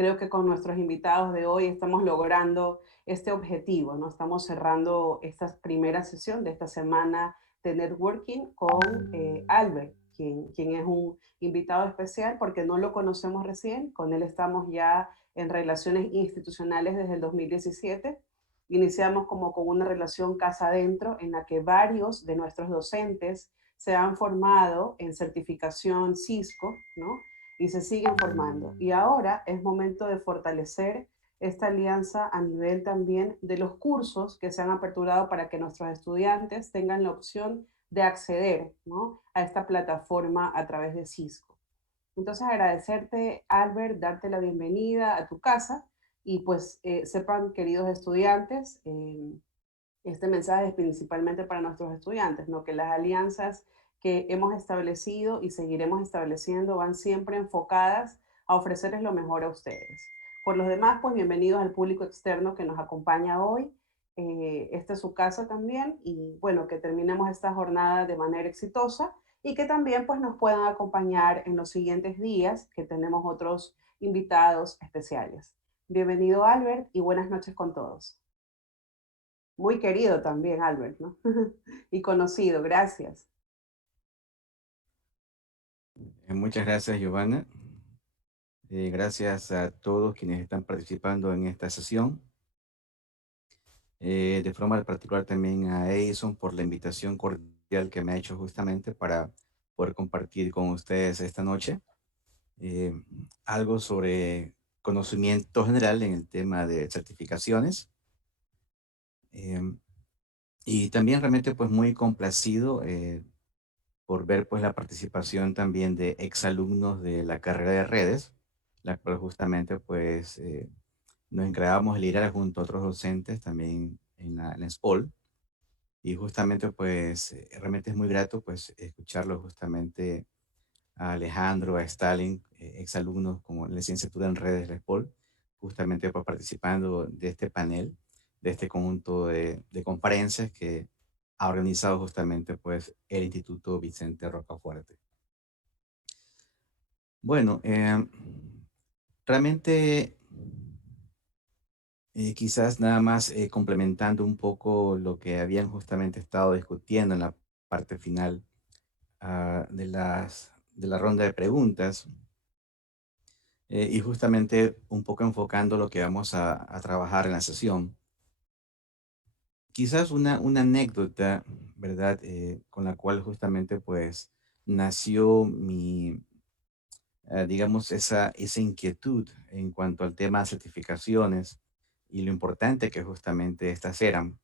creo que con nuestros invitados de hoy estamos logrando este objetivo, ¿no? Estamos cerrando esta primera sesión de esta semana de networking con Albert, quien es un invitado especial porque no lo conocemos recién, con él estamos ya en relaciones institucionales desde el 2017. Iniciamos como con una relación casa adentro en la que varios de nuestros docentes se han formado en certificación Cisco, ¿no? Y se siguen formando. Y ahora es momento de fortalecer esta alianza a nivel también de los cursos que se han aperturado para que nuestros estudiantes tengan la opción de acceder, ¿no?, a esta plataforma a través de Cisco. Entonces, agradecerte, Albert, darte la bienvenida a tu casa y pues sepan, queridos estudiantes, este mensaje es principalmente para nuestros estudiantes, ¿no? Que las alianzas que hemos establecido y seguiremos estableciendo van siempre enfocadas a ofrecerles lo mejor a ustedes. Por los demás, pues bienvenidos al público externo que nos acompaña hoy. Esta es su casa también y bueno, que terminemos esta jornada de manera exitosa y que también pues nos puedan acompañar en los siguientes días que tenemos otros invitados especiales. Bienvenido, Albert, y buenas noches con todos. Muy querido también, Albert, ¿no? Y conocido, gracias. Muchas gracias, Giovanna. Gracias a todos quienes están participando en esta sesión. De forma particular también a Edison por la invitación cordial que me ha hecho justamente para poder compartir con ustedes esta noche eh, algo sobre conocimiento general en el tema de certificaciones. Em, y también realmente pues muy complacido por ver pues la participación también de exalumnos de la carrera de redes, la cual justamente pues nos encargábamos de liderar junto a otros docentes también en la SPOL. Y justamente pues realmente es muy grato pues escucharlo justamente a Alejandro, a Stalin, exalumnos como en la licenciatura en redes de la SPOL, justamente pues participando de este panel, de este conjunto de conferencias que ha organizado justamente pues el Instituto Vicente Rocafuerte. Bueno, realmente quizás nada más complementando un poco lo que habían justamente estado discutiendo en la parte final de la ronda de preguntas, y justamente un poco enfocando lo que vamos a trabajar en la sesión. Quizás una anécdota, ¿verdad? Con la cual justamente pues nació digamos, esa inquietud en cuanto al tema de certificaciones y lo importante que justamente estas eran.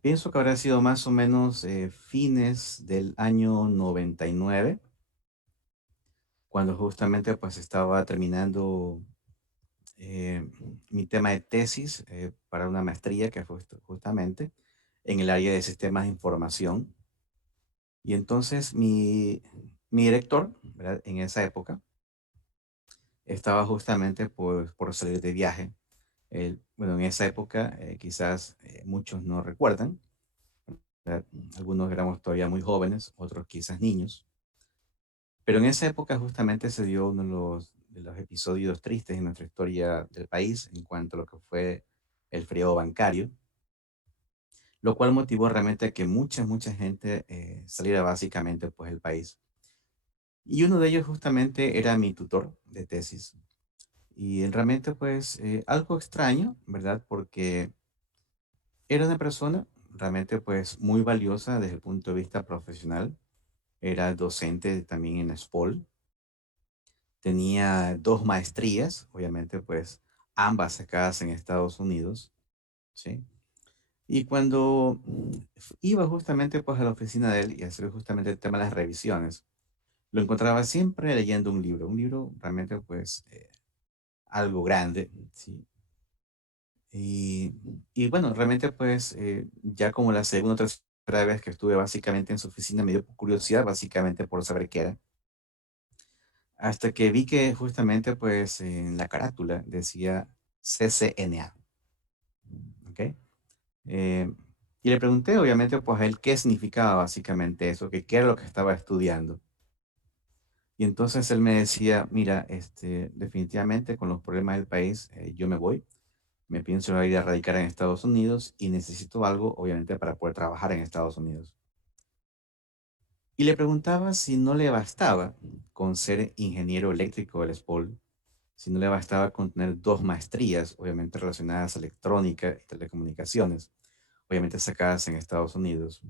Pienso que habrá sido más o menos fines del año 99, cuando justamente pues estaba terminando mi tema de tesis para una maestría que fue justamente en el área de sistemas de información. Y entonces mi director, ¿verdad? En esa época, estaba justamente por salir de viaje. Bueno, en esa época quizás muchos no recuerdan, ¿verdad? Algunos éramos todavía muy jóvenes, otros quizás niños, pero en esa época justamente se dio uno de los episodios tristes en nuestra historia del país en cuanto a lo que fue el frío bancario, lo cual motivó realmente a que mucha gente saliera básicamente pues del país. Y uno de ellos justamente era mi tutor de tesis. Y realmente pues algo extraño, ¿verdad? Porque era una persona realmente pues muy valiosa desde el punto de vista profesional. Era docente también en la SPOL. Tenía 2 maestrías, obviamente, pues, ambas sacadas en Estados Unidos, ¿sí? Y cuando iba justamente, pues, a la oficina de él y hacer justamente el tema de las revisiones, lo encontraba siempre leyendo un libro realmente, pues, algo grande, ¿sí? Y y bueno, realmente, pues, ya como la segunda o tercera vez que estuve básicamente en su oficina, me dio curiosidad, básicamente, por saber qué era. Hasta que vi que justamente, pues, en la carátula decía CCNA, ¿okey? Y le pregunté, obviamente, pues, a él qué significaba básicamente eso, que qué era lo que estaba estudiando. Y entonces él me decía, mira, definitivamente con los problemas del país, yo me voy, me pienso ir a radicar en Estados Unidos y necesito algo, obviamente, para poder trabajar en Estados Unidos. Y le preguntaba si no le bastaba con ser ingeniero eléctrico del SPOL, si no le bastaba con tener dos maestrías, obviamente relacionadas a electrónica y telecomunicaciones, obviamente sacadas en Estados Unidos.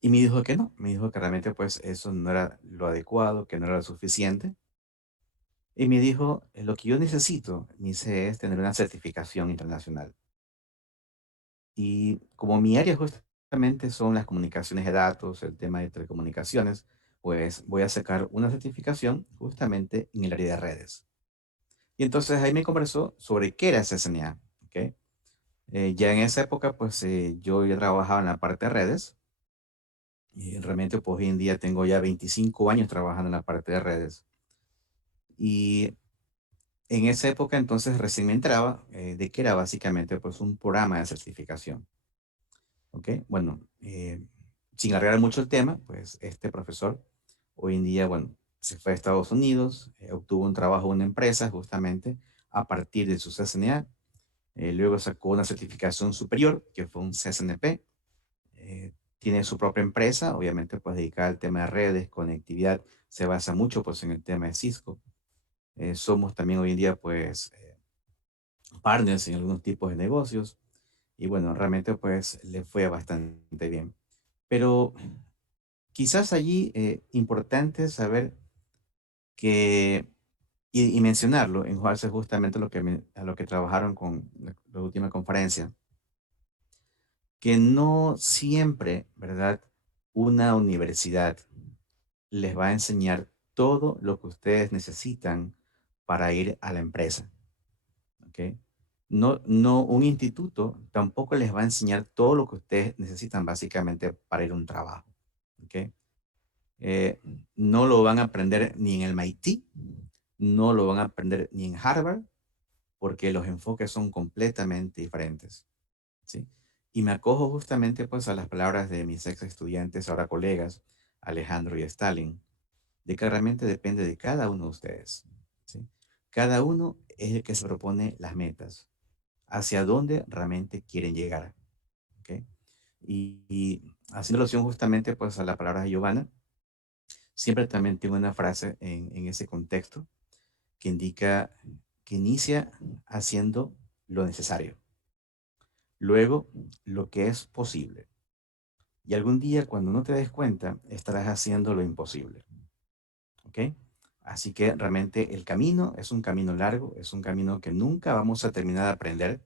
Y me dijo que no, me dijo que realmente pues eso no era lo adecuado, que no era lo suficiente. Y me dijo, lo que yo necesito, me dice, es tener una certificación internacional. Y como mi área justamente son las comunicaciones de datos, el tema de telecomunicaciones, pues voy a sacar una certificación justamente en el área de redes. Y entonces ahí me conversó sobre qué era CCNA, ¿ok? Ya en esa época, pues yo ya trabajaba en la parte de redes y realmente pues hoy en día tengo ya 25 años trabajando en la parte de redes. Y en esa época entonces recién me entraba de que era básicamente pues un programa de certificación. ¿Ok? Bueno, sin alargar mucho el tema, pues este profesor hoy en día, bueno, se fue a Estados Unidos, obtuvo un trabajo en una empresa justamente a partir de su CCNA, luego sacó una certificación superior que fue un CCNP, tiene su propia empresa, obviamente pues dedicada al tema de redes, conectividad, se basa mucho pues en el tema de Cisco. Somos también hoy en día pues partners en algunos tipos de negocios y bueno, realmente pues le fue bastante bien. Pero quizás allí importante saber que, y mencionarlo en base justamente a lo que, a lo que trabajaron con la última conferencia, que no siempre, ¿verdad? Una universidad les va a enseñar todo lo que ustedes necesitan para ir a la empresa, ¿ok? No, no, un instituto tampoco les va a enseñar todo lo que ustedes necesitan básicamente para ir a un trabajo, ¿ok? Eh, no lo van a aprender ni en el MIT, no lo van a aprender ni en Harvard, porque los enfoques son completamente diferentes, ¿sí? Y me acojo justamente pues a las palabras de mis ex estudiantes, ahora colegas, Alejandro y Stalin, de que realmente depende de cada uno de ustedes, ¿sí? Cada uno es el que se propone las metas, hacia dónde realmente quieren llegar, ¿ok? Y haciendo alusión justamente pues a las palabras de Giovanna, siempre también tengo una frase en ese contexto que indica que inicia haciendo lo necesario, luego lo que es posible. Y algún día cuando no te des cuenta, estarás haciendo lo imposible. ¿Ok? Así que realmente el camino es un camino largo, es un camino que nunca vamos a terminar de aprender.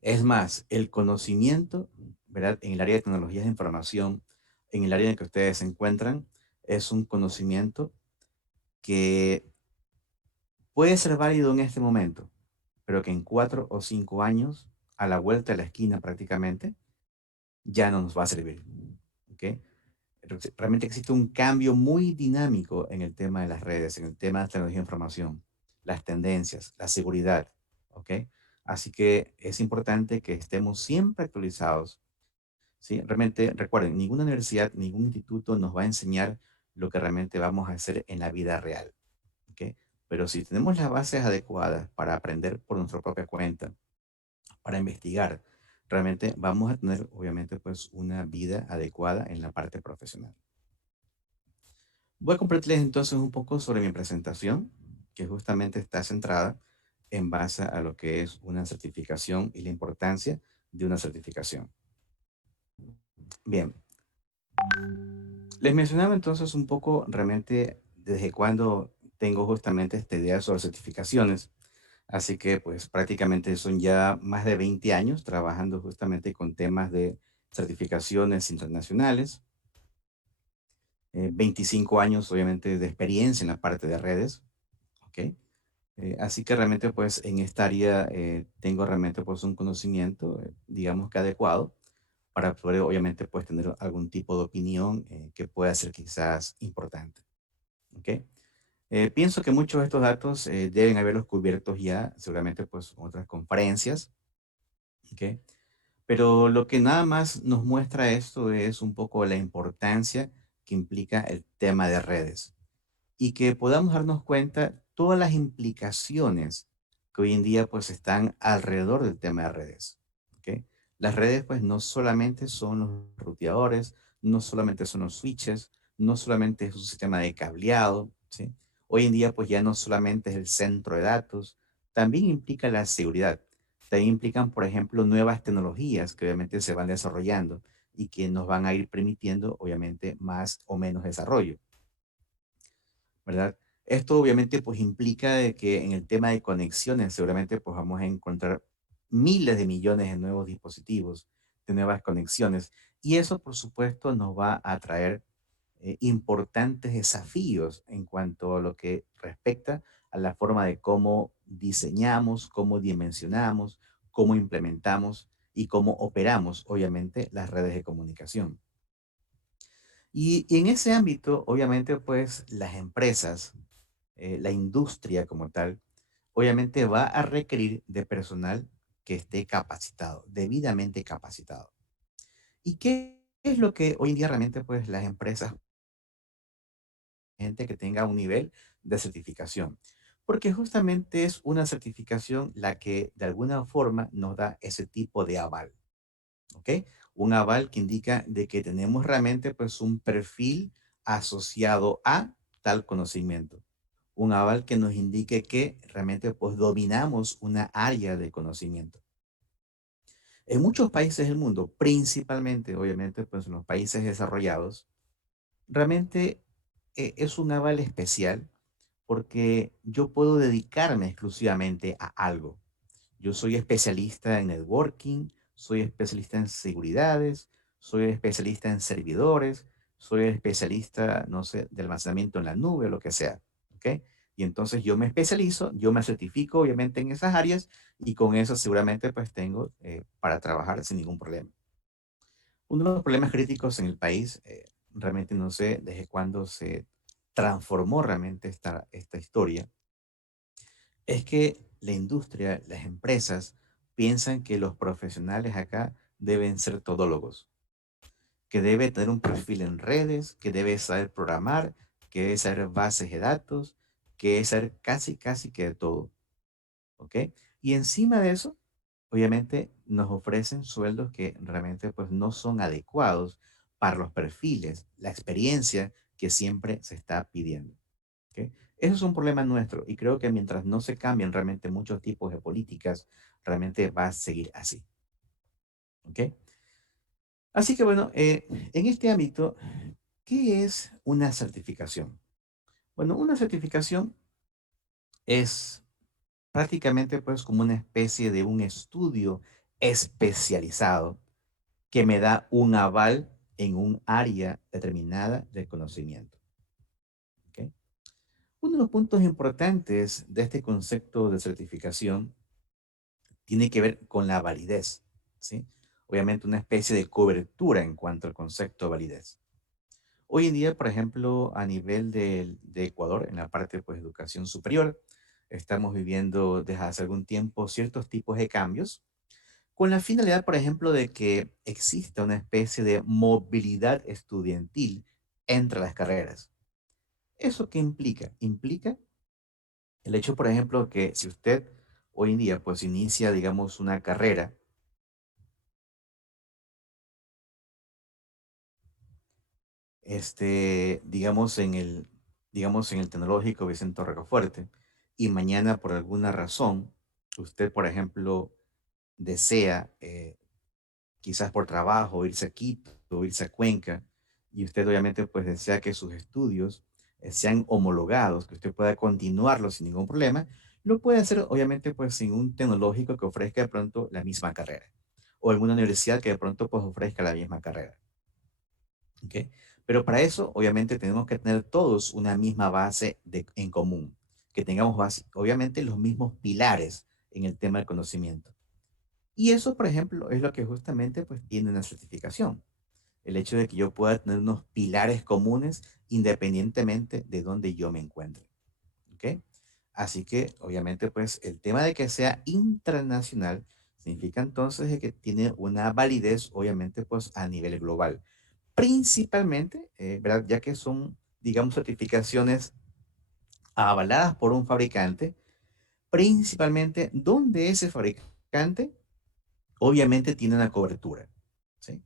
Es más, el conocimiento, ¿verdad? En el área de tecnologías de información, en el área en el que ustedes se encuentran, es un conocimiento que puede ser válido en este momento, pero que en 4 o 5 años, a la vuelta de la esquina prácticamente, ya no nos va a servir. ¿Ok? Realmente existe un cambio muy dinámico en el tema de las redes, en el tema de la tecnología de información, las tendencias, la seguridad. ¿Ok? Así que es importante que estemos siempre actualizados. ¿Sí? Realmente, recuerden, ninguna universidad, ningún instituto nos va a enseñar lo que realmente vamos a hacer en la vida real. ¿Ok? Pero si tenemos las bases adecuadas para aprender por nuestra propia cuenta, para investigar, realmente vamos a tener, obviamente, pues una vida adecuada en la parte profesional. Voy a compartirles entonces un poco sobre mi presentación, que justamente está centrada en base a lo que es una certificación y la importancia de una certificación. Bien, les mencionaba entonces un poco realmente desde cuándo tengo justamente esta idea sobre certificaciones. Así que pues prácticamente son ya más de 20 años trabajando justamente con temas de certificaciones internacionales, 25 años obviamente de experiencia en la parte de redes, ¿ok? Así que realmente pues en esta área tengo realmente pues un conocimiento, digamos que adecuado para poder obviamente pues tener algún tipo de opinión que pueda ser quizás importante, ¿ok? Pienso que muchos de estos datos deben haberlos cubiertos ya, seguramente pues en otras conferencias, ¿ok? Pero lo que nada más nos muestra esto es un poco la importancia que implica el tema de redes y que podamos darnos cuenta todas las implicaciones que hoy en día pues están alrededor del tema de redes. ¿Ok? Las redes pues no solamente son los ruteadores, no solamente son los switches, no solamente es un sistema de cableado, ¿sí? Hoy en día pues ya no solamente es el centro de datos, también implica la seguridad. También implican, por ejemplo, nuevas tecnologías que obviamente se van desarrollando y que nos van a ir permitiendo, obviamente, más o menos desarrollo. ¿Verdad? Esto obviamente pues implica de que en el tema de conexiones seguramente pues vamos a encontrar miles de millones de nuevos dispositivos, de nuevas conexiones y eso por supuesto nos va a traer importantes desafíos en cuanto a lo que respecta a la forma de cómo diseñamos, cómo dimensionamos, cómo implementamos y cómo operamos obviamente las redes de comunicación. Y en ese ámbito, obviamente, pues las empresas, la industria como tal, obviamente va a requerir de personal que esté capacitado, debidamente capacitado. ¿Y qué es lo que hoy en día realmente pues las empresas, gente que tenga un nivel de certificación? Porque justamente es una certificación la que de alguna forma nos da ese tipo de aval. ¿Ok? Un aval que indica de que tenemos realmente pues un perfil asociado a tal conocimiento. Un aval que nos indique que realmente pues dominamos una área de conocimiento. En muchos países del mundo, principalmente obviamente pues en los países desarrollados, realmente es un aval especial porque yo puedo dedicarme exclusivamente a algo. Yo soy especialista en networking, soy especialista en seguridades, soy especialista en servidores, soy especialista, no sé, de almacenamiento en la nube o lo que sea, ¿ok? Y entonces yo me especializo, yo me certifico obviamente en esas áreas y con eso seguramente pues tengo para trabajar sin ningún problema. Uno de los problemas críticos en el país, realmente no sé desde cuándo se transformó realmente esta historia, es que la industria, las empresas, piensan que los profesionales acá deben ser todólogos, que debe tener un perfil en redes, que debe saber programar, que debe saber bases de datos, que debe saber casi, casi que de todo, ¿ok? Y encima de eso, obviamente nos ofrecen sueldos que realmente pues no son adecuados para los perfiles, la experiencia que siempre se está pidiendo. ¿Ok? Eso es un problema nuestro y creo que mientras no se cambien realmente muchos tipos de políticas, realmente va a seguir así. ¿Ok? Así que bueno, en este ámbito, ¿qué es una certificación? Bueno, una certificación es prácticamente pues como una especie de un estudio especializado que me da un aval en un área determinada del conocimiento. ¿Ok? Uno de los puntos importantes de este concepto de certificación tiene que ver con la validez, ¿sí? Obviamente una especie de cobertura en cuanto al concepto de validez. Hoy en día, por ejemplo, a nivel de Ecuador, en la parte pues, de educación superior, estamos viviendo desde hace algún tiempo ciertos tipos de cambios con la finalidad, por ejemplo, de que exista una especie de movilidad estudiantil entre las carreras. ¿Eso qué implica? Implica el hecho, por ejemplo, que si usted hoy en día pues inicia, digamos, una carrera, digamos, en el tecnológico Vicente Rocafuerte, y mañana por alguna razón, usted, por ejemplo, desea, quizás por trabajo, irse a Quito o irse a Cuenca, y usted obviamente pues desea que sus estudios sean homologados, que usted pueda continuarlos sin ningún problema, lo puede hacer obviamente pues en un tecnológico que ofrezca de pronto la misma carrera, o alguna universidad que de pronto pues ofrezca la misma carrera. ¿Ok? Pero para eso, obviamente, tenemos que tener todos una misma base en común, que tengamos obviamente los mismos pilares en el tema del conocimiento. Y eso, por ejemplo, es lo que justamente pues, tiene una certificación. El hecho de que yo pueda tener unos pilares comunes independientemente de donde yo me encuentre. ¿Ok? Así que, obviamente, pues el tema de que sea internacional significa entonces de que tiene una validez, obviamente, pues a nivel global principalmente, ¿verdad? Ya que son, digamos, certificaciones avaladas por un fabricante, principalmente donde ese fabricante obviamente tiene una cobertura, ¿sí?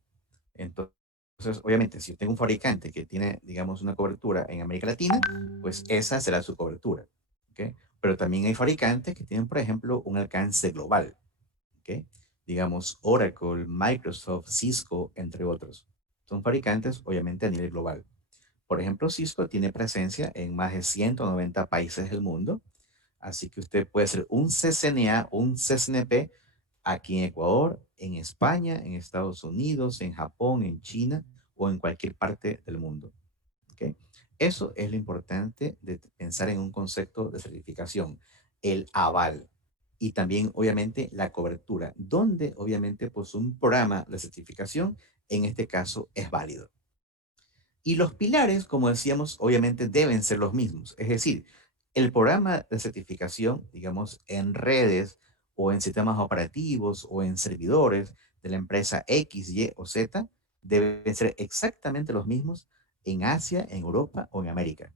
Entonces, obviamente, si yo tengo un fabricante que tiene, digamos, una cobertura en América Latina, pues esa será su cobertura, ¿ok? Pero también hay fabricantes que tienen, por ejemplo, un alcance global, ¿ok? Digamos, Oracle, Microsoft, Cisco, entre otros. Son fabricantes, obviamente, a nivel global. Por ejemplo, Cisco tiene presencia en más de 190 países del mundo, así que usted puede ser un CCNA, un CCNP aquí en Ecuador, en España, en Estados Unidos, en Japón, en China o en cualquier parte del mundo. ¿Ok? Eso es lo importante de pensar en un concepto de certificación, el aval y también obviamente la cobertura, donde obviamente pues un programa de certificación en este caso es válido. Y los pilares, como decíamos, obviamente deben ser los mismos. Es decir, el programa de certificación, digamos, en redes o en sistemas operativos o en servidores de la empresa X, Y o Z, deben ser exactamente los mismos en Asia, en Europa o en América.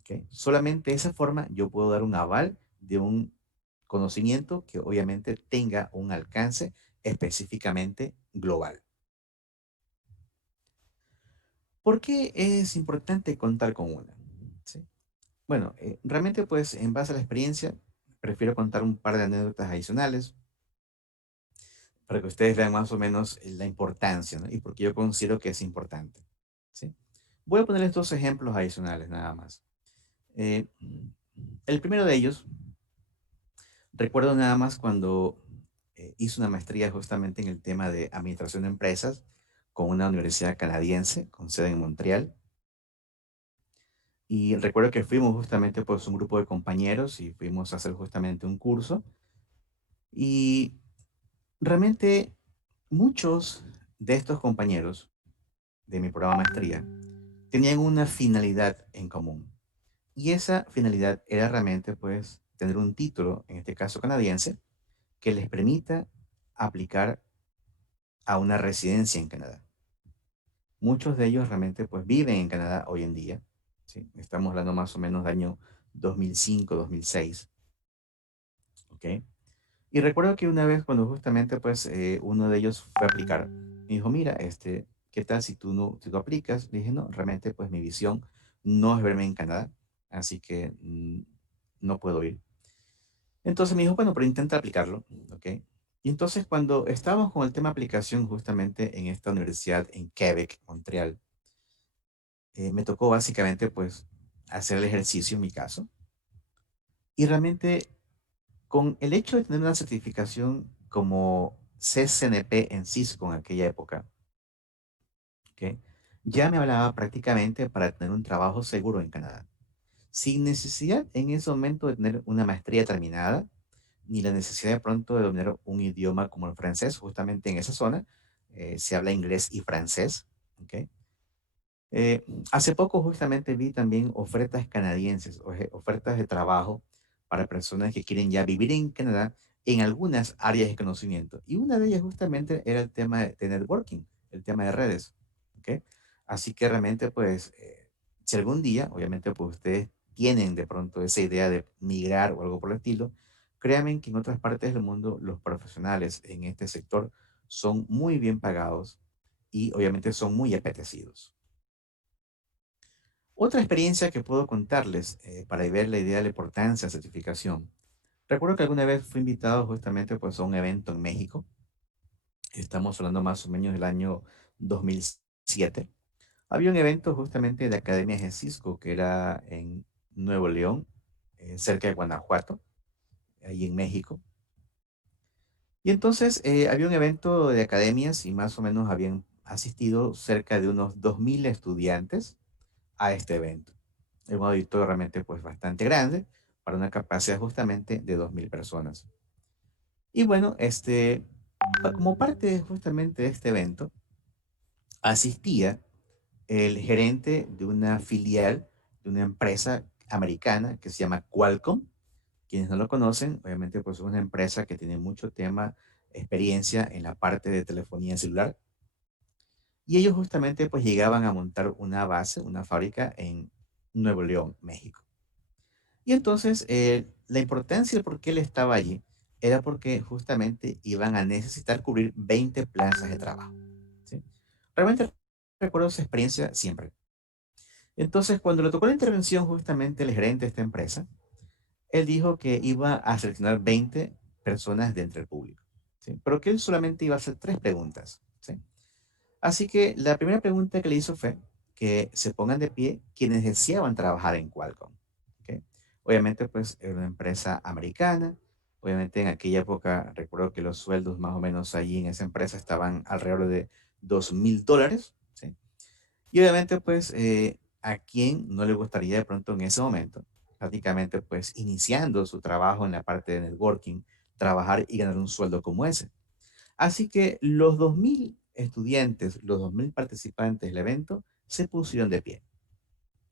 ¿Ok? Solamente de esa forma yo puedo dar un aval de un conocimiento que obviamente tenga un alcance específicamente global. ¿Por qué es importante contar con una? ¿Sí? Bueno, realmente pues en base a la experiencia, prefiero contar un par de anécdotas adicionales para que ustedes vean más o menos la importancia, ¿no? Y por qué yo considero que es importante. ¿Sí? Voy a ponerles dos ejemplos adicionales nada más. Eh, el primero de ellos, recuerdo nada más cuando hice una maestría justamente en el tema de administración de empresas con una universidad canadiense con sede en Montreal. Y recuerdo que fuimos justamente pues un grupo de compañeros y fuimos a hacer justamente un curso. Y realmente muchos de estos compañeros de mi programa de maestría tenían una finalidad en común. Y esa finalidad era realmente pues tener un título, en este caso canadiense, que les permita aplicar a una residencia en Canadá. Muchos de ellos realmente pues viven en Canadá hoy en día. ¿Sí? Estamos hablando más o menos del año 2005, 2006. ¿Ok? Y recuerdo que una vez cuando justamente pues uno de ellos fue a aplicar, me dijo, mira, ¿qué tal si tú no, si tú aplicas? Le dije, no, realmente pues mi visión no es verme en Canadá, así que no puedo ir. Entonces me dijo, bueno, pero intenta aplicarlo, ¿ok? Y entonces cuando estábamos con el tema aplicación justamente en esta universidad en Quebec, Montreal, me tocó básicamente pues hacer el ejercicio en mi caso. Y realmente con el hecho de tener una certificación como CCNP en Cisco en aquella época, ¿ok? Ya me hablaba prácticamente para tener un trabajo seguro en Canadá, sin necesidad en ese momento de tener una maestría terminada, ni la necesidad de pronto de dominar un idioma como el francés, justamente en esa zona se habla inglés y francés, ¿ok? Eh, hace poco justamente vi también ofertas canadienses, ofertas de trabajo para personas que quieren ya vivir en Canadá en algunas áreas de conocimiento. Y una de ellas justamente era el tema de networking, el tema de redes. ¿Ok? Así que realmente, pues, si algún día, obviamente, pues ustedes tienen de pronto esa idea de migrar o algo por el estilo, créanme que en otras partes del mundo los profesionales en este sector son muy bien pagados y obviamente son muy apetecidos. Otra experiencia que puedo contarles para ver la idea de la importancia de la certificación. Recuerdo que alguna vez fui invitado justamente pues, a un evento en México. Estamos hablando más o menos del año 2007. Había un evento justamente de academias de Cisco que era en Nuevo León, cerca de Guanajuato, ahí en México. Y entonces había un evento de academias y más o menos habían asistido cerca de unos 2000 estudiantes a este evento. Es un auditorio realmente pues bastante grande para una capacidad justamente de 2000 personas. Y bueno, como parte justamente de este evento, asistía el gerente de una filial de una empresa americana que se llama Qualcomm. Quienes no lo conocen, obviamente pues es una empresa que tiene mucho tema, experiencia en la parte de telefonía celular. Y ellos justamente pues llegaban a montar una base, una fábrica en Nuevo León, México. Y entonces la importancia del por qué él estaba allí era porque justamente iban a necesitar cubrir 20 plazas de trabajo. ¿Sí? Realmente recuerdo esa experiencia siempre. Entonces, cuando le tocó la intervención justamente el gerente de esta empresa, él dijo que iba a seleccionar 20 personas de entre el público, ¿sí? Pero que él solamente iba a hacer 3 preguntas, ¿sí? Así que la primera pregunta que le hizo fue que se pongan de pie quienes deseaban trabajar en Qualcomm, ¿ok? Obviamente, pues era una empresa americana. Obviamente en aquella época recuerdo que los sueldos más o menos allí en esa empresa estaban alrededor de $2,000, ¿sí? Y obviamente, pues, ¿a quién no le gustaría de pronto en ese momento, prácticamente, pues, iniciando su trabajo en la parte de networking, trabajar y ganar un sueldo como ese? Así que los 2,000 estudiantes, los 2,000 participantes del evento se pusieron de pie,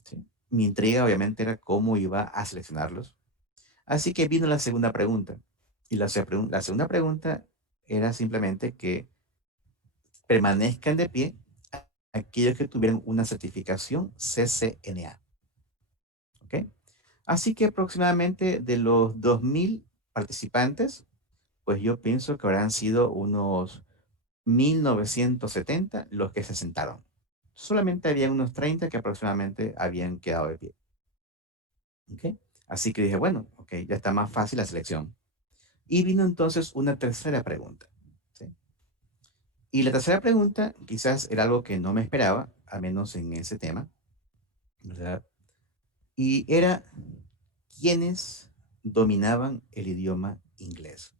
¿sí? Mi intriga, obviamente, era cómo iba a seleccionarlos. Así que vino la segunda pregunta. Y la segunda pregunta era simplemente que permanezcan de pie aquellos que tuvieran una certificación CCNA. ¿Ok? Así que aproximadamente de los 2,000 participantes, pues yo pienso que habrán sido unos 1,970 los que se sentaron. Solamente había unos 30 que aproximadamente habían quedado de pie. ¿Ok? Así que dije, bueno, ok, ya está más fácil la selección. Y vino entonces una tercera pregunta. ¿Sí? Y la tercera pregunta quizás era algo que no me esperaba, al menos en ese tema, ¿verdad? Y era, ¿quiénes dominaban el idioma inglés?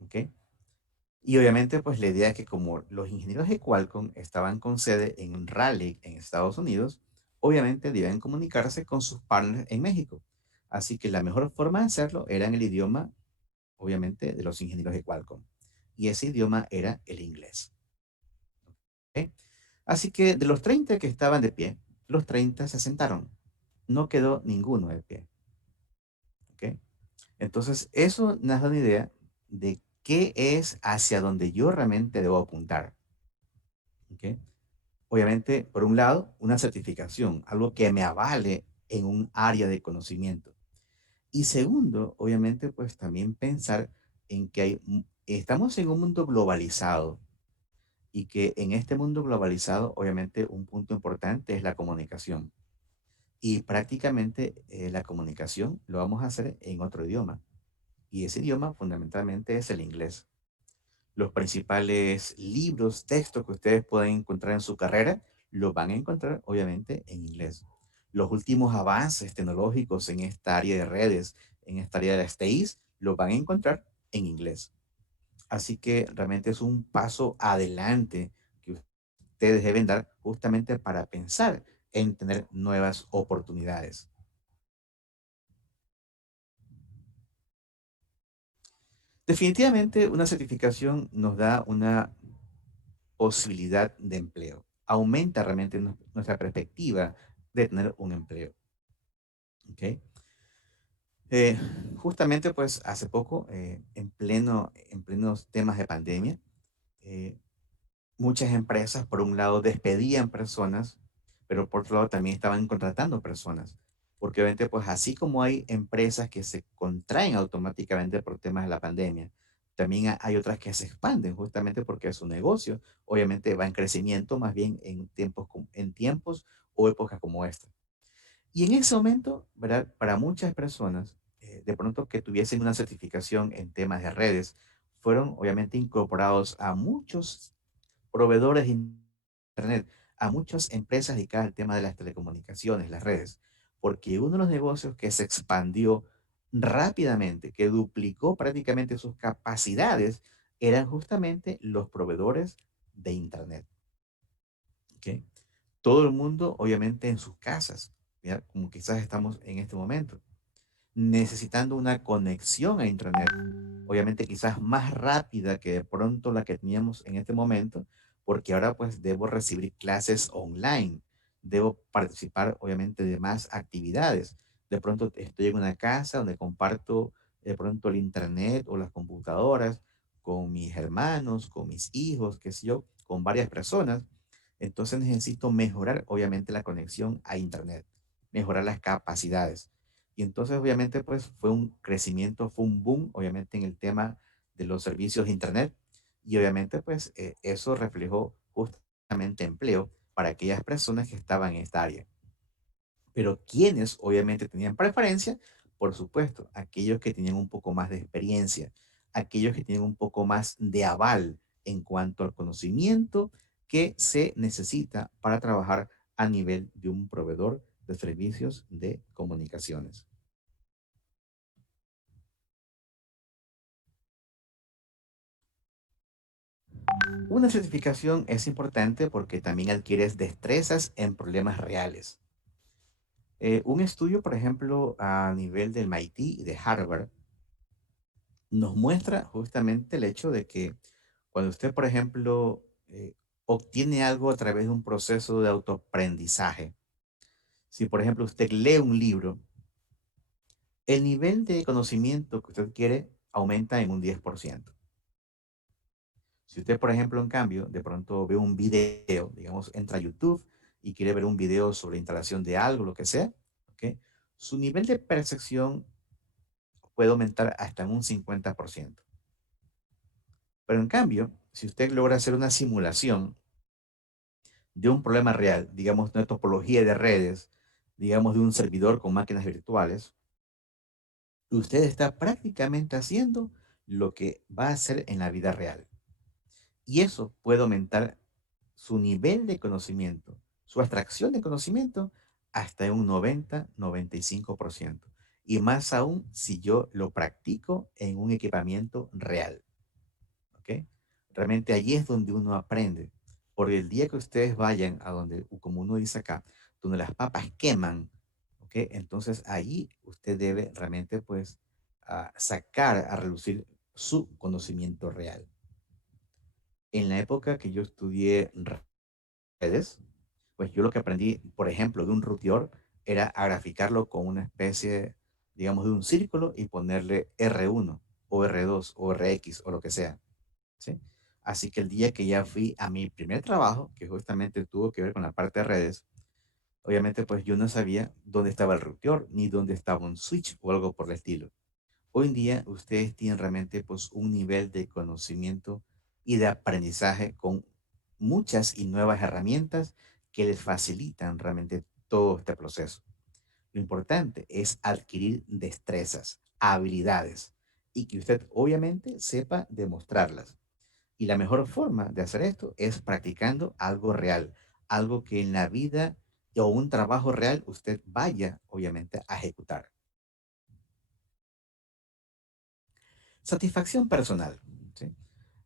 ¿Ok? Y obviamente, pues la idea es que como los ingenieros de Qualcomm estaban con sede en Raleigh, en Estados Unidos, obviamente debían comunicarse con sus partners en México. Así que la mejor forma de hacerlo era en el idioma, obviamente, de los ingenieros de Qualcomm. Y ese idioma era el inglés. ¿Ok? Así que de los 30 que estaban de pie, los 30 se sentaron. No quedó ninguno de pie. ¿Ok? Entonces, eso nos da una idea de qué es hacia donde yo realmente debo apuntar. ¿Ok? Obviamente, por un lado, una certificación, algo que me avale en un área de conocimiento. Y segundo, obviamente, pues también pensar en que estamos en un mundo globalizado y que en este mundo globalizado, obviamente, un punto importante es la comunicación. Y prácticamente la comunicación lo vamos a hacer en otro idioma. Y ese idioma fundamentalmente es el inglés. Los principales libros, textos que ustedes pueden encontrar en su carrera, los van a encontrar obviamente en inglés. Los últimos avances tecnológicos en esta área de redes, en esta área de las TIs, los van a encontrar en inglés. Así que realmente es un paso adelante que ustedes deben dar justamente para pensar en tener nuevas oportunidades. Definitivamente una certificación nos da una posibilidad de empleo. Aumenta realmente nuestra perspectiva de tener un empleo. ¿Ok? Eh, Justamente, pues, hace poco, en plenos temas de pandemia, eh, muchas empresas, por un lado, despedían personas, pero por otro lado también estaban contratando personas. Porque obviamente, pues así como hay empresas que se contraen automáticamente por temas de la pandemia, también hay otras que se expanden justamente porque su negocio obviamente va en crecimiento más bien en tiempos, en tiempos o épocas como esta. Y en ese momento, ¿verdad? Para muchas personas, de pronto que tuviesen una certificación en temas de redes, fueron obviamente incorporados a muchos proveedores de Internet, a muchas empresas dedicadas al tema de las telecomunicaciones, las redes, porque uno de los negocios que se expandió rápidamente, que duplicó prácticamente sus capacidades, eran justamente los proveedores de Internet. ¿Ok? Todo el mundo, obviamente, en sus casas, ¿ya? Como quizás estamos en este momento, necesitando una conexión a Internet, obviamente quizás más rápida que de pronto la que teníamos en este momento, porque ahora pues debo recibir clases online, debo participar obviamente de más actividades. De pronto estoy en una casa donde comparto de pronto el Internet o las computadoras con mis hermanos, con mis hijos, qué sé yo, con varias personas, entonces necesito mejorar, obviamente, la conexión a Internet, mejorar las capacidades. Y entonces, obviamente, pues fue un crecimiento, fue un boom, obviamente, en el tema de los servicios de Internet. Y obviamente, pues eso reflejó justamente empleo para aquellas personas que estaban en esta área. Pero quienes obviamente tenían preferencia, por supuesto, aquellos que tenían un poco más de experiencia, aquellos que tienen un poco más de aval en cuanto al conocimiento que se necesita para trabajar a nivel de un proveedor de servicios de comunicaciones. Una certificación es importante porque también adquieres destrezas en problemas reales. Un estudio, por ejemplo, a nivel del MIT y de Harvard, nos muestra justamente el hecho de que cuando usted, por ejemplo, obtiene algo a través de un proceso de autoaprendizaje, si por ejemplo usted lee un libro, el nivel de conocimiento que usted quiere aumenta en un 10%. Si usted, por ejemplo, en cambio, de pronto ve un video, digamos, entra a YouTube y quiere ver un video sobre instalación de algo, lo que sea, ¿ok? Su nivel de percepción puede aumentar hasta en un 50%. Pero en cambio, si usted logra hacer una simulación de un problema real, digamos, de una topología de redes, digamos, de un servidor con máquinas virtuales, usted está prácticamente haciendo lo que va a hacer en la vida real. Y eso puede aumentar su nivel de conocimiento, su abstracción de conocimiento, hasta en un 90-95%. Y más aún si yo lo practico en un equipamiento real. ¿Ok? Realmente allí es donde uno aprende. Porque el día que ustedes vayan a donde, como uno dice acá, donde las papas queman, ¿ok? Entonces ahí usted debe realmente pues sacar a relucir su conocimiento real. En la época que yo estudié redes, pues yo lo que aprendí, por ejemplo, de un ruteador era a graficarlo con una especie, digamos, de un círculo y ponerle R1 o R2 o RX o lo que sea. ¿Sí? Así que el día que ya fui a mi primer trabajo, que justamente tuvo que ver con la parte de redes, obviamente pues yo no sabía dónde estaba el router ni dónde estaba un switch o algo por el estilo. Hoy en día ustedes tienen realmente pues un nivel de conocimiento y de aprendizaje con muchas y nuevas herramientas que les facilitan realmente todo este proceso. Lo importante es adquirir destrezas, habilidades y que usted obviamente sepa demostrarlas. Y la mejor forma de hacer esto es practicando algo real, algo que en la vida o un trabajo real usted vaya, obviamente, a ejecutar. Satisfacción personal. ¿Sí?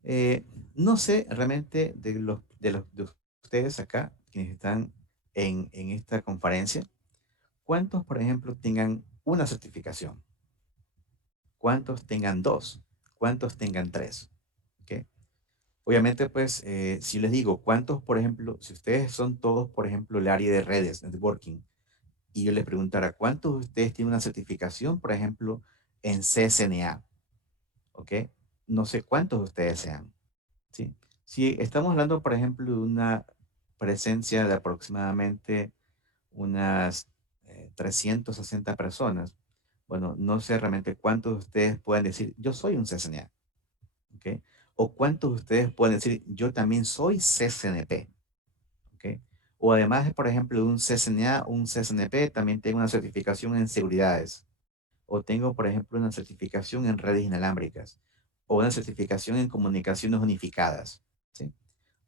Eh, no sé realmente de ustedes acá, quienes están en esta conferencia, cuántos, por ejemplo, tengan una certificación, cuántos tengan dos, cuántos tengan tres. ¿Ok? Obviamente, pues, si les digo cuántos, por ejemplo, si ustedes son todos, por ejemplo, el área de redes, networking, y yo les preguntara cuántos de ustedes tienen una certificación, por ejemplo, en CCNA, ¿ok? No sé cuántos de ustedes sean, ¿sí? Si estamos hablando, por ejemplo, de una presencia de aproximadamente unas 360 personas, bueno, no sé realmente cuántos de ustedes pueden decir, yo soy un CCNA, ¿ok? O cuántos de ustedes pueden decir, yo también soy CCNP, ¿ok? O además, por ejemplo, de un CCNA, un CCNP, también tengo una certificación en seguridades. O tengo, por ejemplo, una certificación en redes inalámbricas. O una certificación en comunicaciones unificadas. ¿Sí?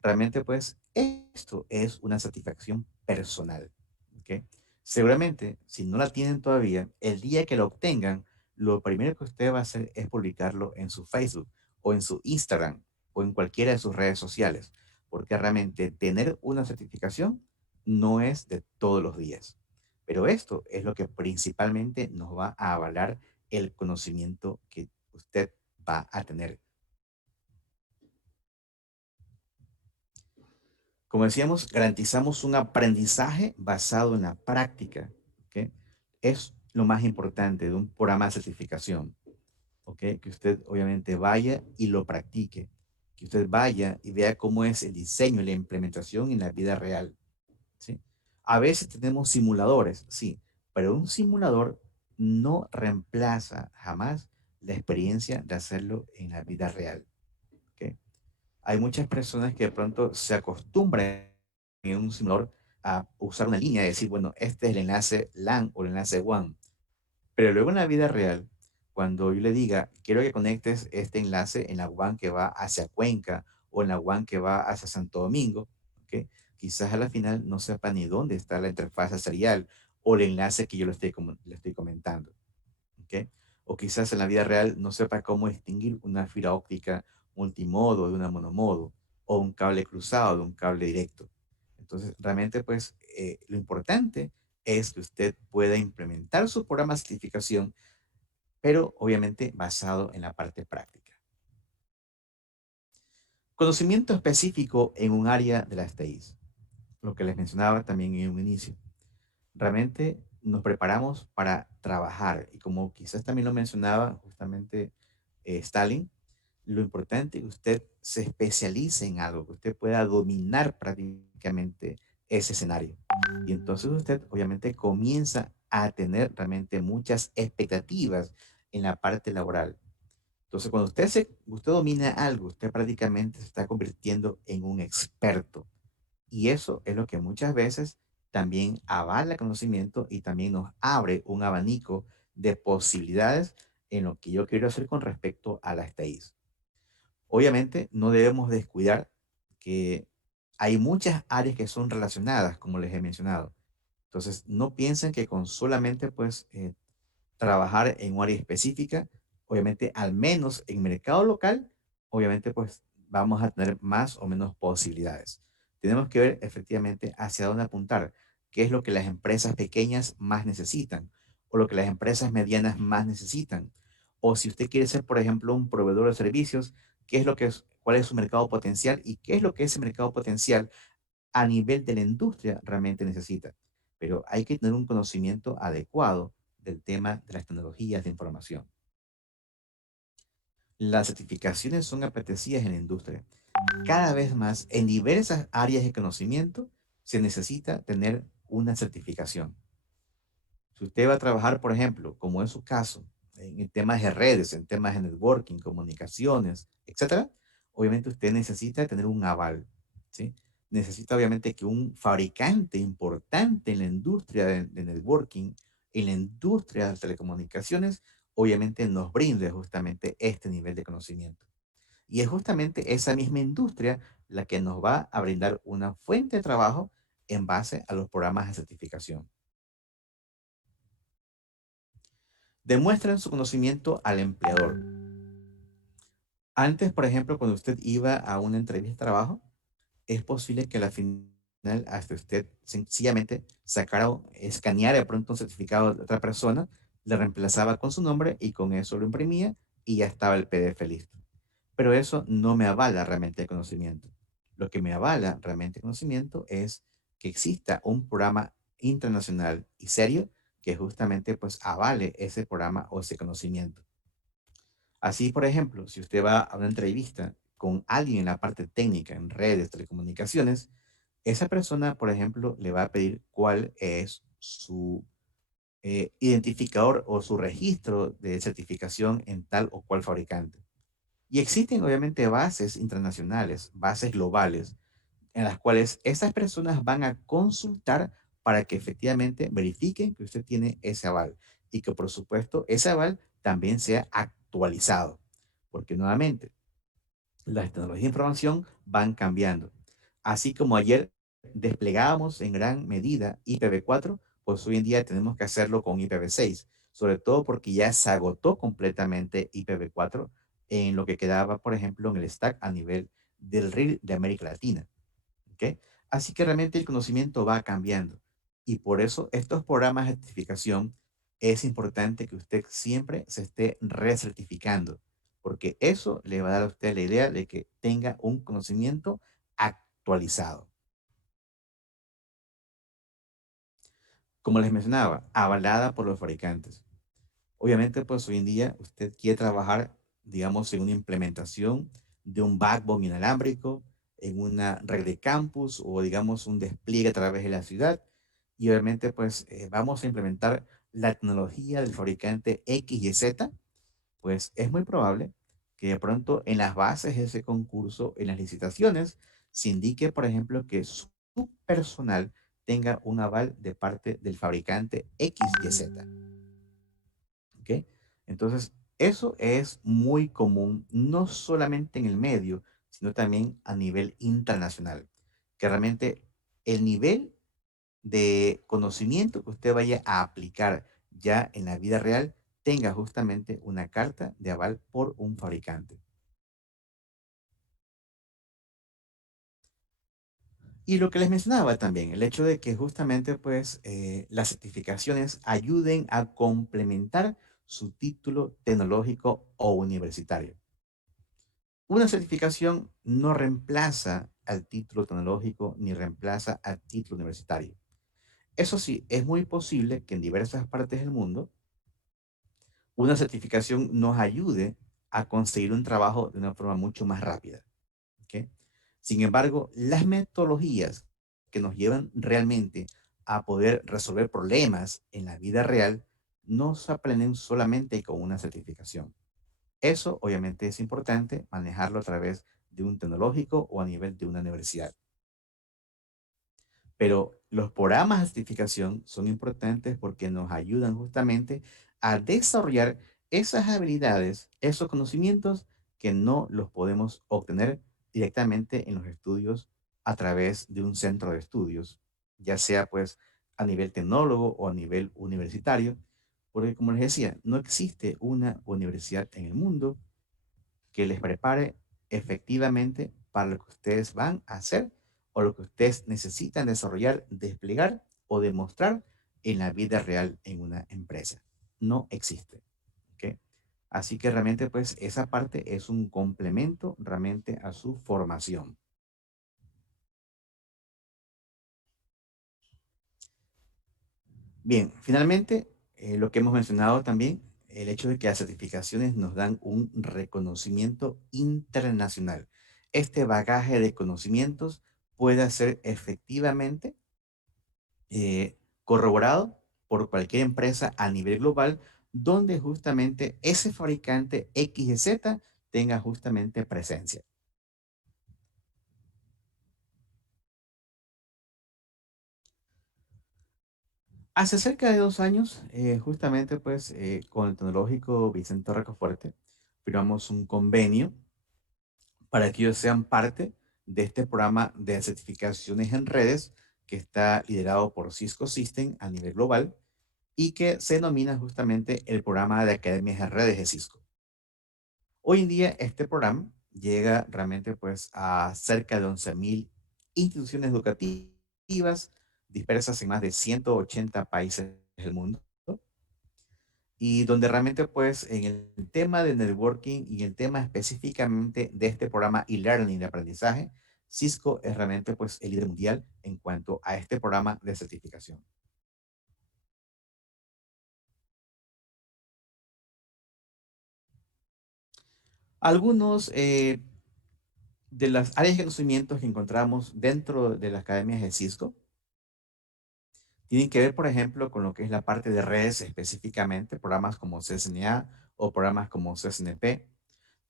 Realmente, pues, esto es una satisfacción personal. ¿Ok? Seguramente, si no la tienen todavía, el día que la obtengan, lo primero que usted va a hacer es publicarlo en su Facebook o en su Instagram o en cualquiera de sus redes sociales, porque realmente tener una certificación no es de todos los días. Pero esto es lo que principalmente nos va a avalar el conocimiento que usted va a tener. Como decíamos, garantizamos un aprendizaje basado en la práctica. ¿Ok? Es lo más importante de un programa de certificación. ¿Ok? Que usted obviamente vaya y lo practique. que usted vaya y vea cómo es el diseño y la implementación en la vida real, ¿sí? A veces tenemos simuladores, sí, pero un simulador no reemplaza jamás la experiencia de hacerlo en la vida real, ¿ok? Hay muchas personas que de pronto se acostumbran en un simulador a usar una línea y decir, bueno, este es el enlace LAN o el enlace WAN. Pero luego en la vida real, cuando yo le diga, quiero que conectes este enlace en la WAN que va hacia Cuenca o en la WAN que va hacia Santo Domingo, ¿ok? Quizás a la final no sepa ni dónde está la interfaz serial o el enlace que yo le estoy comentando, ¿ok? O quizás en la vida real no sepa cómo distinguir una fibra óptica multimodo de una monomodo o un cable cruzado de un cable directo. Entonces, realmente, pues, lo importante es que usted pueda implementar su programa de certificación, pero obviamente basado en la parte práctica. Conocimiento específico en un área de las TIs, lo que les mencionaba también en un inicio. Realmente nos preparamos para trabajar y como quizás también lo mencionaba justamente Stalin, lo importante es que usted se especialice en algo, que usted pueda dominar prácticamente ese escenario. Y entonces usted obviamente comienza a tener realmente muchas expectativas en la parte laboral. Entonces, cuando usted domina algo, usted prácticamente se está convirtiendo en un experto. Y eso es lo que muchas veces también avala el conocimiento y también nos abre un abanico de posibilidades en lo que yo quiero hacer con respecto a las TIs. Obviamente, no debemos descuidar que hay muchas áreas que son relacionadas, como les he mencionado. Entonces, no piensen que con solamente pues trabajar en un área específica, obviamente al menos en mercado local, obviamente pues vamos a tener más o menos posibilidades. Tenemos que ver efectivamente hacia dónde apuntar, qué es lo que las empresas pequeñas más necesitan o lo que las empresas medianas más necesitan. O si usted quiere ser, por ejemplo, un proveedor de servicios, qué es lo que es, cuál es su mercado potencial y qué es lo que ese mercado potencial a nivel de la industria realmente necesita. Pero hay que tener un conocimiento adecuado del tema de las tecnologías de información. Las certificaciones son apetecidas en la industria. Cada vez más, en diversas áreas de conocimiento, se necesita tener una certificación. Si usted va a trabajar, por ejemplo, como es su caso, en temas de redes, en temas de networking, comunicaciones, etcétera, obviamente usted necesita tener un aval, ¿sí? Necesita obviamente que un fabricante importante en la industria de networking, en la industria de las telecomunicaciones, obviamente nos brinde justamente este nivel de conocimiento. Y es justamente esa misma industria la que nos va a brindar una fuente de trabajo en base a los programas de certificación. Demuestran su conocimiento al empleador. Antes, por ejemplo, cuando usted iba a una entrevista de trabajo, es posible que a la final hasta usted sencillamente sacara o escaneara de pronto un certificado de otra persona, le reemplazaba con su nombre y con eso lo imprimía y ya estaba el PDF listo. Pero eso no me avala realmente el conocimiento. Lo que me avala realmente el conocimiento es que exista un programa internacional y serio que justamente pues avale ese programa o ese conocimiento. Así, por ejemplo, si usted va a una entrevista con alguien en la parte técnica, en redes, telecomunicaciones, esa persona, por ejemplo, le va a pedir cuál es su identificador o su registro de certificación en tal o cual fabricante. Y existen obviamente bases internacionales, bases globales, en las cuales estas personas van a consultar para que efectivamente verifiquen que usted tiene ese aval y que por supuesto ese aval también sea actualizado, porque nuevamente las tecnologías de información van cambiando. Así como ayer desplegábamos en gran medida IPv4, pues hoy en día tenemos que hacerlo con IPv6, sobre todo porque ya se agotó completamente IPv4 en lo que quedaba, por ejemplo, en el stack a nivel del RIR de América Latina. ¿Ok? Así que realmente el conocimiento va cambiando. Y por eso estos programas de certificación es importante que usted siempre se esté recertificando, porque eso le va a dar a usted la idea de que tenga un conocimiento actualizado. Como les mencionaba, avalada por los fabricantes. Obviamente, pues hoy en día usted quiere trabajar, digamos, en una implementación de un backbone inalámbrico en una red de campus o digamos un despliegue a través de la ciudad. Y obviamente pues vamos a implementar la tecnología del fabricante X y Z, pues es muy probable que de pronto en las bases de ese concurso, en las licitaciones, se indique, por ejemplo, que su personal tenga un aval de parte del fabricante X y Z. ¿Ok? Entonces, eso es muy común, no solamente en el medio, sino también a nivel internacional, que realmente el nivel de conocimiento que usted vaya a aplicar ya en la vida real tenga justamente una carta de aval por un fabricante. Y lo que les mencionaba también, el hecho de que justamente pues las certificaciones ayuden a complementar su título tecnológico o universitario. Una certificación no reemplaza al título tecnológico ni reemplaza al título universitario. Eso sí, es muy posible que en diversas partes del mundo una certificación nos ayude a conseguir un trabajo de una forma mucho más rápida. ¿Ok? Sin embargo, las metodologías que nos llevan realmente a poder resolver problemas en la vida real no se aprenden solamente con una certificación. Eso obviamente es importante manejarlo a través de un tecnológico o a nivel de una universidad. Pero los programas de certificación son importantes porque nos ayudan justamente a desarrollar esas habilidades, esos conocimientos que no los podemos obtener directamente en los estudios a través de un centro de estudios, ya sea pues a nivel tecnólogo o a nivel universitario, porque como les decía, no existe una universidad en el mundo que les prepare efectivamente para lo que ustedes van a hacer o lo que ustedes necesitan desarrollar, desplegar o demostrar en la vida real en una empresa. No existe. ¿Ok? Así que realmente pues esa parte es un complemento realmente a su formación. Bien, finalmente, lo que hemos mencionado también, el hecho de que las certificaciones nos dan un reconocimiento internacional. Este bagaje de conocimientos puede ser efectivamente corroborado por cualquier empresa a nivel global, donde justamente ese fabricante X y Z tenga justamente presencia. Hace cerca de 2 años, justamente pues con el tecnológico Vicente Rocafuerte, firmamos un convenio para que ellos sean parte de este programa de certificaciones en redes que está liderado por Cisco System a nivel global y que se denomina justamente el programa de academias en redes de Cisco. Hoy en día este programa llega realmente pues a cerca de 11.000 instituciones educativas dispersas en más de 180 países del mundo y donde realmente pues en el tema de networking y el tema específicamente de este programa e-learning de aprendizaje, Cisco es realmente pues el líder mundial en cuanto a este programa de certificación. Algunos de las áreas de conocimientos que encontramos dentro de las academias de Cisco tienen que ver, por ejemplo, con lo que es la parte de redes específicamente, programas como CSNA o programas como CSNP.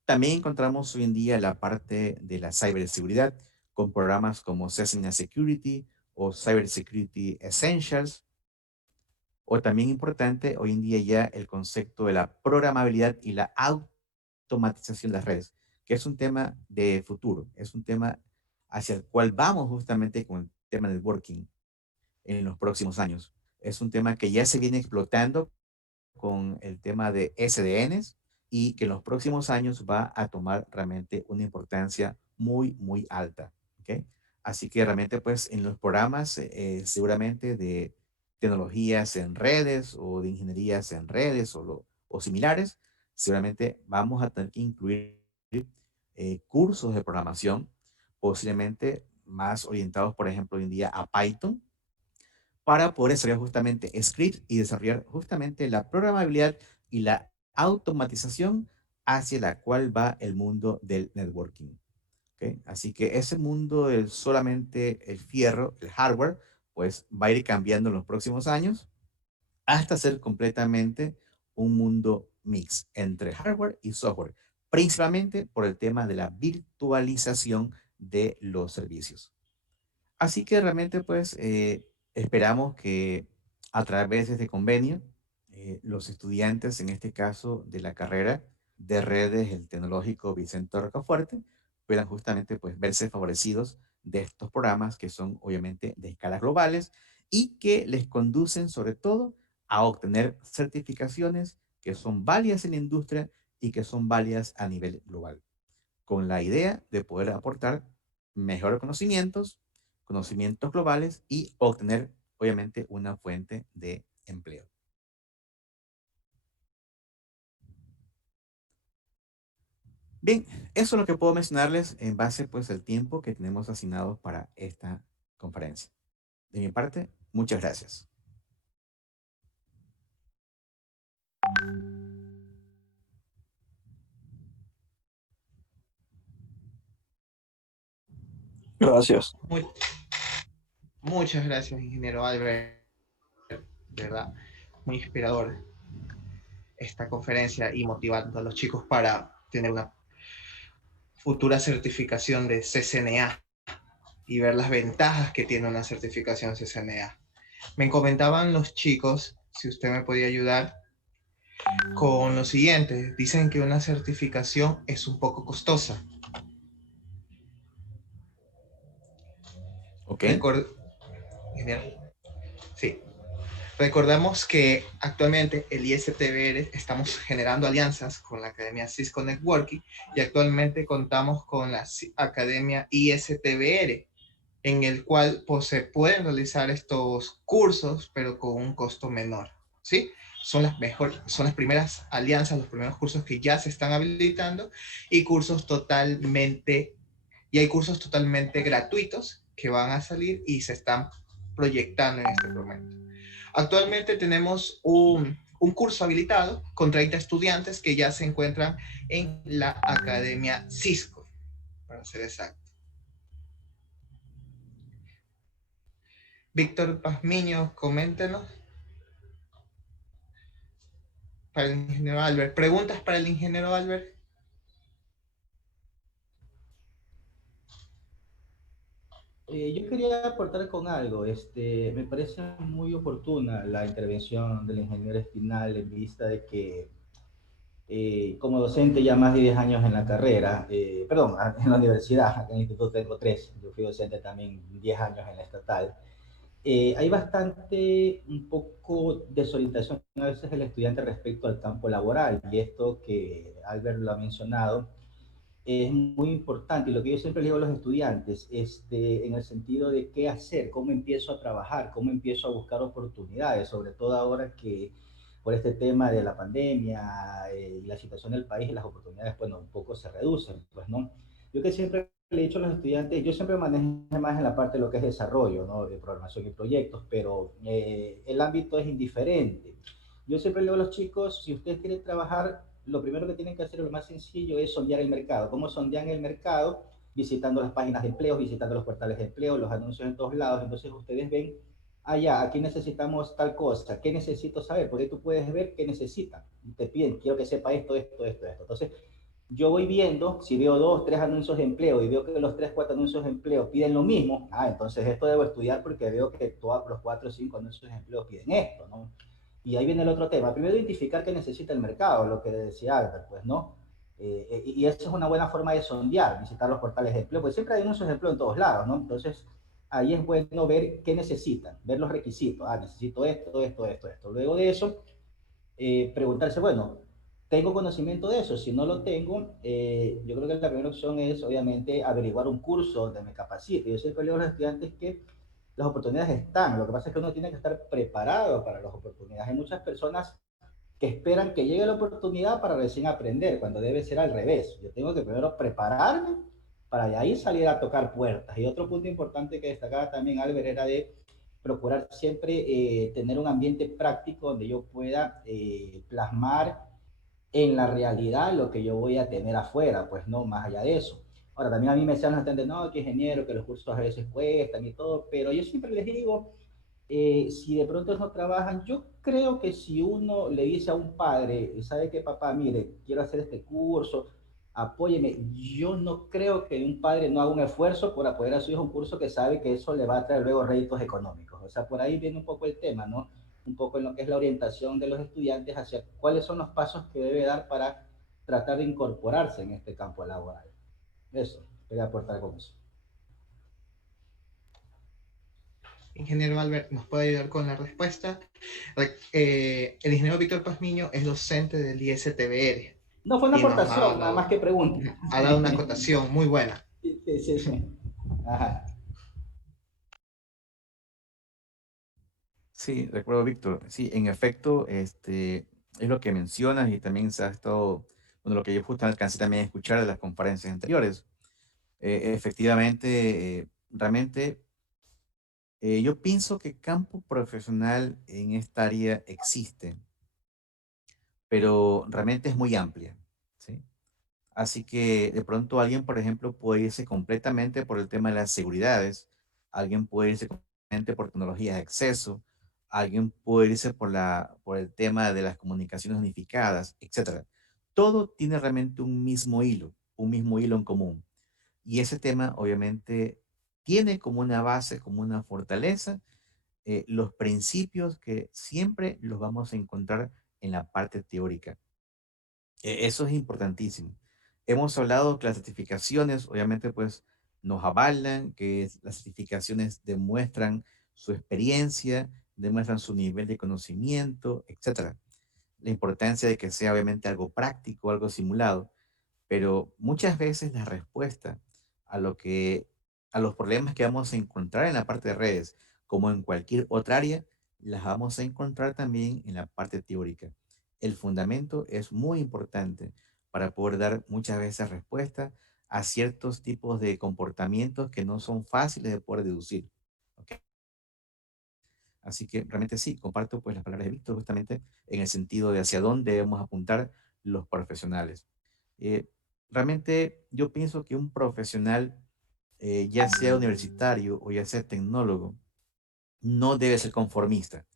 También encontramos hoy en día la parte de la ciberseguridad con programas como CESNA Security o Cyber Security Essentials. O también importante hoy en día ya el concepto de la programabilidad y la automatización de las redes, que es un tema de futuro, es un tema hacia el cual vamos justamente con el tema del networking en los próximos años. Es un tema que ya se viene explotando con el tema de SDNs y que en los próximos años va a tomar realmente una importancia muy, muy alta. ¿Ok? Así que realmente pues en los programas seguramente de tecnologías en redes o de ingenierías en redes o similares, seguramente vamos a tener que incluir cursos de programación, posiblemente más orientados, por ejemplo, hoy en día a Python, para poder desarrollar justamente script y desarrollar justamente la programabilidad y la automatización hacia la cual va el mundo del networking. ¿Ok? Así que ese mundo del solamente el fierro, el hardware, pues va a ir cambiando en los próximos años hasta ser completamente un mundo mix entre hardware y software, principalmente por el tema de la virtualización de los servicios. Así que realmente pues esperamos que a través de este convenio los estudiantes, en este caso de la carrera de redes el tecnológico Vicente Rocafuerte, puedan justamente pues verse favorecidos de estos programas que son obviamente de escalas globales y que les conducen sobre todo a obtener certificaciones que son válidas en la industria y que son válidas a nivel global, con la idea de poder aportar mejores conocimientos, conocimientos globales y obtener, obviamente, una fuente de empleo. Bien, eso es lo que puedo mencionarles en base pues al tiempo que tenemos asignado para esta conferencia. De mi parte, muchas gracias. Gracias. Muchas gracias, ingeniero Albert. De verdad, muy inspirador esta conferencia y motivando a los chicos para tener una futura certificación de CCNA y ver las ventajas que tiene una certificación CCNA. Me comentaban los chicos, si usted me podía ayudar, con lo siguiente. Dicen que una certificación es un poco costosa. ¿Ok? Record... Sí. Recordamos que actualmente el ISTBR estamos generando alianzas con la Academia Cisco Networking y actualmente contamos con la Academia ISTBR, en el cual pues, se pueden realizar estos cursos, pero con un costo menor, ¿sí? Son las primeras alianzas, los primeros cursos que ya se están habilitando y hay cursos totalmente gratuitos que van a salir y se están proyectando en este momento. Actualmente tenemos un curso habilitado con 30 estudiantes que ya se encuentran en la Academia Cisco, para ser exacto. Víctor Pazmiño, coméntenos para el ingeniero Albert. ¿Preguntas para el ingeniero Albert? Yo quería aportar con algo. Me parece muy oportuna la intervención del ingeniero Espinal en vista de que como docente ya más de 10 años en la carrera, perdón, en la universidad, acá en el instituto tengo 3, yo fui docente también 10 años en la estatal. Hay bastante, un poco desorientación a veces del estudiante respecto al campo laboral, y esto que Albert lo ha mencionado es muy importante, y lo que yo siempre le digo a los estudiantes, en el sentido de qué hacer, cómo empiezo a trabajar, cómo empiezo a buscar oportunidades, sobre todo ahora que por este tema de la pandemia y la situación del país, las oportunidades, bueno, un poco se reducen, pues, ¿no? Yo que siempre le he dicho a los estudiantes, yo siempre manejo más en la parte de lo que es desarrollo, ¿no? De programación y proyectos, pero el ámbito es indiferente. Yo siempre le digo a los chicos, si ustedes quieren trabajar, lo primero que tienen que hacer, lo más sencillo, es sondear el mercado. ¿Cómo sondean el mercado? Visitando las páginas de empleo, visitando los portales de empleo, los anuncios en todos lados. Entonces ustedes ven, ya, aquí necesitamos tal cosa, ¿qué necesito saber? Porque tú puedes ver qué necesitan. Te piden, quiero que sepa esto, esto, esto, esto. Entonces, yo voy viendo, si veo 2, 3 anuncios de empleo y veo que los 3, 4 anuncios de empleo piden lo mismo, entonces esto debo estudiar porque veo que todos los 4 o 5 anuncios de empleo piden esto, ¿no? Y ahí viene el otro tema. Primero, identificar qué necesita el mercado, lo que decía Albert, pues, ¿no? Y eso es una buena forma de sondear, visitar los portales de empleo, pues siempre hay anuncios de empleo en todos lados, ¿no? Entonces, ahí es bueno ver qué necesitan, ver los requisitos. Necesito esto, esto, esto, esto. Luego de eso, preguntarse, bueno, ¿tengo conocimiento de eso? Si no lo tengo, yo creo que la primera opción es, obviamente, averiguar un curso donde me capacite. Yo siempre le digo a los estudiantes que las oportunidades están, lo que pasa es que uno tiene que estar preparado para las oportunidades. Hay muchas personas que esperan que llegue la oportunidad para recién aprender, cuando debe ser al revés. Yo tengo que primero prepararme para de ahí salir a tocar puertas. Y otro punto importante que destacaba también Albert era de procurar siempre tener un ambiente práctico donde yo pueda plasmar en la realidad lo que yo voy a tener afuera, pues no más allá de eso. Ahora, también a mí me decían bastante, no, que ingeniero, que los cursos a veces cuestan y todo, pero yo siempre les digo, si de pronto no trabajan, yo creo que si uno le dice a un padre, ¿sabe qué, papá? Mire, quiero hacer este curso, apóyeme. Yo no creo que un padre no haga un esfuerzo por apoyar a su hijo a un curso que sabe que eso le va a traer luego réditos económicos. O sea, por ahí viene un poco el tema, ¿no? Un poco en lo que es la orientación de los estudiantes hacia cuáles son los pasos que debe dar para tratar de incorporarse en este campo laboral. Eso, quería aportar con eso. Ingeniero Albert, ¿nos puede ayudar con la respuesta? El ingeniero Víctor Pazmiño es docente del ISTBR No fue una y nos aportación, nada más que pregunta. ha dado una acotación muy buena. Sí, sí, sí. Ajá. Sí, recuerdo, Víctor. Sí, en efecto, es lo que mencionas y también se ha estado, bueno, lo que yo justo alcancé también a escuchar de las conferencias anteriores. Efectivamente, realmente, yo pienso que campo profesional en esta área existe, pero realmente es muy amplia, ¿sí? Así que de pronto alguien, por ejemplo, puede irse completamente por el tema de las seguridades, alguien puede irse completamente por tecnologías de acceso, alguien puede irse por el tema de las comunicaciones unificadas, etcétera. Todo tiene realmente un mismo hilo en común. Y ese tema obviamente tiene como una base, como una fortaleza, los principios que siempre los vamos a encontrar en la parte teórica. Eso es importantísimo. Hemos hablado que las certificaciones, obviamente, pues nos avalan, las certificaciones demuestran su experiencia, demuestran su nivel de conocimiento, etcétera. La importancia de que sea obviamente algo práctico, algo simulado, pero muchas veces la respuesta a lo que, a los problemas que vamos a encontrar en la parte de redes, como en cualquier otra área, las vamos a encontrar también en la parte teórica. El fundamento es muy importante para poder dar muchas veces respuesta a ciertos tipos de comportamientos que no son fáciles de poder deducir. ¿Ok? Así que realmente sí, comparto pues las palabras de Víctor justamente en el sentido de hacia dónde debemos apuntar los profesionales. Eh, Realmente yo pienso que un profesional, ya sea universitario o ya sea tecnólogo, no debe ser conformista.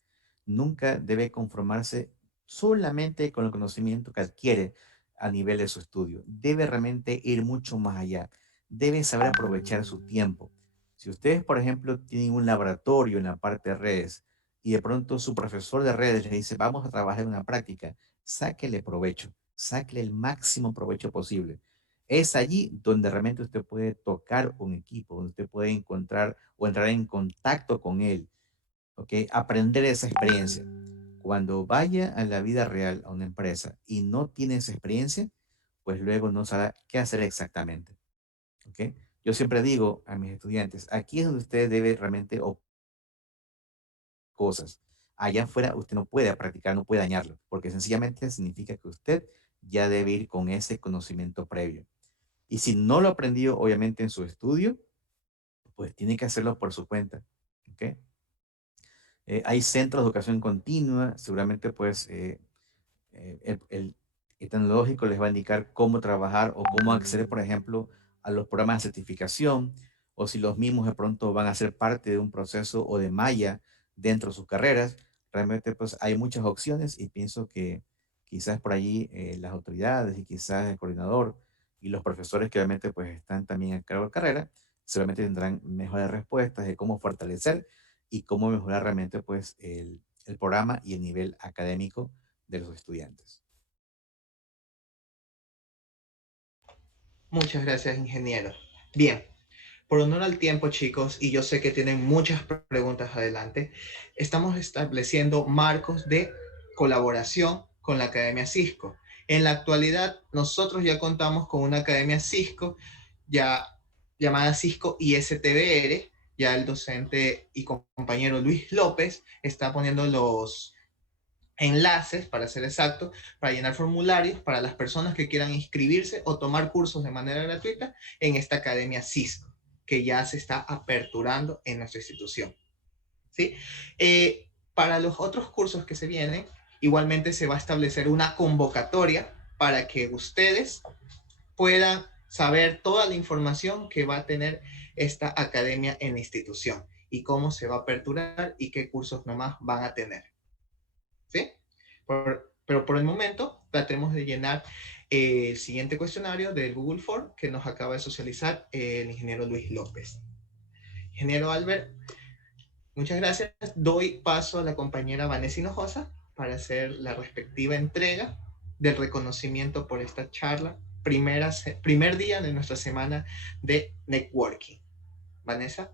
Nunca debe conformarse solamente con el conocimiento que adquiere a nivel de su estudio. Debe realmente ir mucho más allá. Debe saber aprovechar su tiempo. Si ustedes, por ejemplo, tienen un laboratorio en la parte de redes y de pronto su profesor de redes les dice, vamos a trabajar en una práctica, sáquele provecho, sáquele el máximo provecho posible. Es allí donde realmente usted puede tocar un equipo, donde usted puede encontrar o entrar en contacto con él. ¿Ok? Aprender esa experiencia. Cuando vaya a la vida real, a una empresa, y no tiene esa experiencia, pues luego no sabrá qué hacer exactamente. ¿Ok? Yo siempre digo a mis estudiantes, aquí es donde usted debe realmente cosas. Allá afuera usted no puede practicar, no puede dañarlo, porque sencillamente significa que usted ya debe ir con ese conocimiento previo. Y si no lo aprendió, obviamente, en su estudio, pues tiene que hacerlo por su cuenta. ¿Ok? Hay centros de educación continua, seguramente pues el tecnológico les va a indicar cómo trabajar o cómo acceder, por ejemplo, a los programas de certificación, o si los mismos de pronto van a ser parte de un proceso o de malla dentro de sus carreras. Realmente pues hay muchas opciones y pienso que quizás por allí las autoridades y quizás el coordinador y los profesores que obviamente pues están también a cargo de la carrera, seguramente tendrán mejores respuestas de cómo fortalecer y cómo mejorar realmente pues el programa y el nivel académico de los estudiantes. Muchas gracias, ingeniero. Bien, por honor al tiempo, chicos, y yo sé que tienen muchas preguntas adelante, estamos estableciendo marcos de colaboración con la Academia Cisco. En la actualidad, nosotros ya contamos con una Academia Cisco ya llamada Cisco ISTBR. Ya el docente y compañero Luis López está poniendo los enlaces, para ser exacto, para llenar formularios para las personas que quieran inscribirse o tomar cursos de manera gratuita en esta Academia Cisco, que ya se está aperturando en nuestra institución. ¿Sí? Para los otros cursos que se vienen, igualmente se va a establecer una convocatoria para que ustedes puedan saber toda la información que va a tener esta academia en la institución y cómo se va a aperturar y qué cursos nomás van a tener. ¿Sí? Pero por el momento tratemos de llenar el siguiente cuestionario del Google Form que nos acaba de socializar el ingeniero Luis López. Ingeniero Albert, muchas gracias. Doy paso a la compañera Vanessa Hinojosa para hacer la respectiva entrega del reconocimiento por esta charla, primer día de nuestra semana de networking. Vanessa.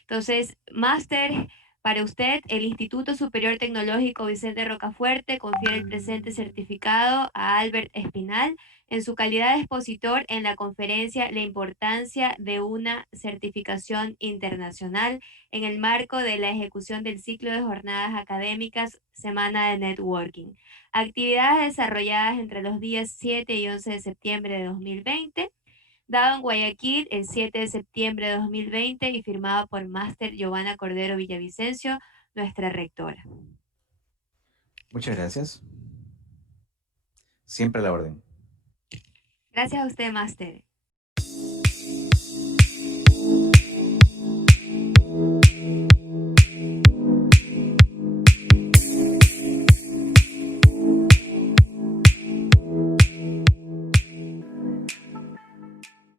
Entonces, máster, para usted, el Instituto Superior Tecnológico Vicente Rocafuerte confiere el presente certificado a Albert Espinal en su calidad de expositor en la conferencia La importancia de una certificación internacional en el marco de la ejecución del ciclo de jornadas académicas Semana de Networking. Actividades desarrolladas entre los días 7 y 11 de septiembre de 2020. Dado en Guayaquil el 7 de septiembre de 2020 y firmado por Máster Giovanna Cordero Villavicencio, nuestra rectora. Muchas gracias. Siempre a la orden. Gracias a usted, Máster.